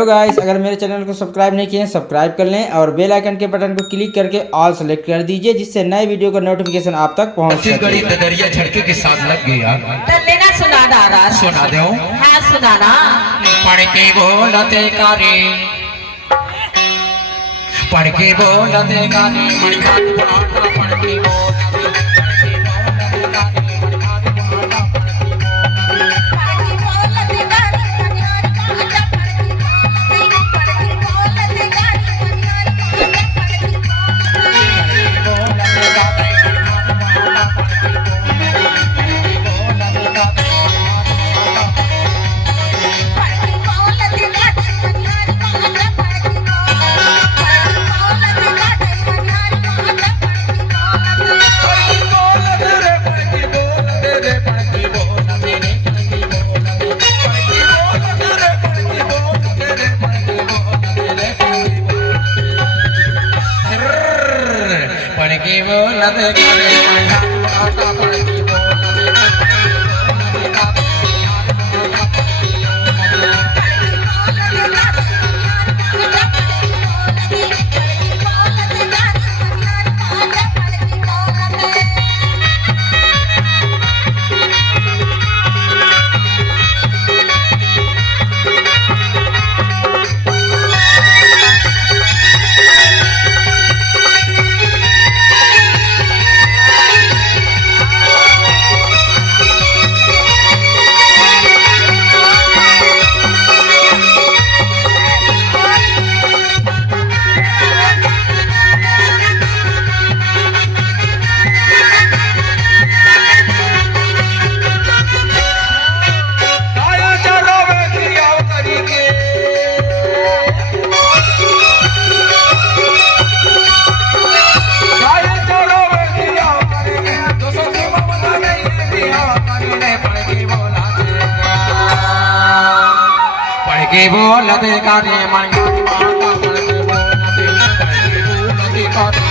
Hello guys, अगर मेरे channel को सब्सक्राइब नहीं किए हैं सब्सक्राइब कर लें और बेल आइकन के बटन को क्लिक करके ऑल सेलेक्ट कर दीजिए, जिससे नए वीडियो का नोटिफिकेशन आप तक पहुंच सके। छत्तीसगढ़ी नजरिया झटके के साथ लग गया। तो लेना सुना दादा, सुना दो। हाँ सुनाना। पढ़ के बोलते कारे, पढ़ के बोलते कारे, मणिकांत भाटा पढ़ के बोलते के बोलते कारे मणिकांत भाटा पढ़ के बोलते कारे